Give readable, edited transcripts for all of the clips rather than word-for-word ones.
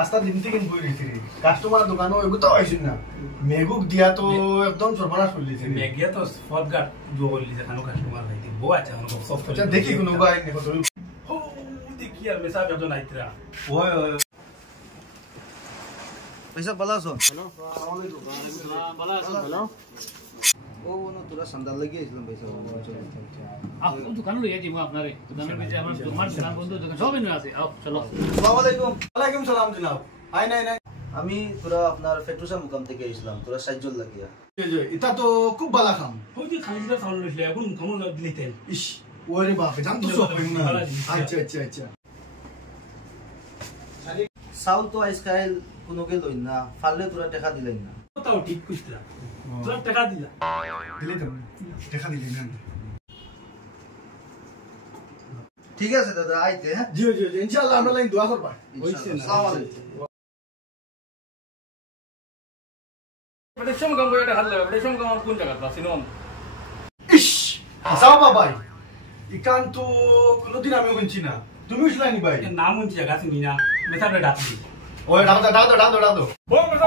আস্তা দিন থেকে বই রইছি রে কাস্টমার দোকানও এগু তো আইছিন না মেগুক দিয়া তো একদম সর্বনাশ করলিছে মেগিয়া তো ফদগাট জো করলিছে খানো কাস্টমার লাইতে বো আছে খানো সফট আচ্ছা দেখি কোন ভাই দেখো তুমি হো দেখি আর মেসা বেটো নাইতরা ওই ওই पैसा बला सो হ্যালো আসসালামু আলাইকুম বালা আছে হ্যালো ओ वो तुला संदाल लगी इसलिए पैसा आप दुकान लो ये मैं আপনারে দোকানের ভিতরে আমার দোকান দোকান বন্ধ দোকান সব এনে আছে আও চলো আসসালামু আলাইকুম ওয়ালাইকুম সালাম জনাব আই নাই নাই আমি তোরা আপনার ফেটুসা মুকাম থেকে আসলাম তোরা সাজ্জল লাগিয়া এটা তো খুব ভালো কাম হই যে খালিদা সাউন্ড লইলে এখন কেমন দিলেন ইস ওরে বাপ জান তো সব হই না আচ্ছা আচ্ছা আচ্ছা সাউল তো আইসকাইল কোনোকে লই না ফাললে তোরা টাকা দিলেন না তাও ঠিক কইছলা তোরা টাকা দিলা দিলে তো দেখা দিলি না ঠিক আছে দাদা আইতে হ্যাঁ জি জি জি ইনশাআল্লাহ আমরা লাইন দোয়া করবা আসসালামু আলাইকুম বড় সম গাম বইটা হাত লাগা বড় সম গাম কোন জায়গা আসিনন ইস হাসাও বাবাই ইকান তো কোনদিন আমি শুনছি না তুমি শুনানি ভাই নাম উন জায়গা চিনি না মেসা বে ডাকি ওই ডাকো বো মেসা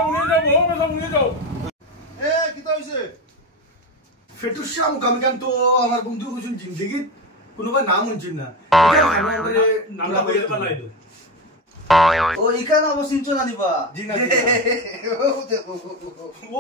মুনি যাও এ কিতা হইছে ফেটুশা মুকামিকান তো আমার বন্ধু কুছুন জিন্দেগি কোনোবাই নাম শুনছি না নামটা বইতে পারলাইলো ও ইকানা অবশ্য চিনছো না নিবা জি না ও দেখো ও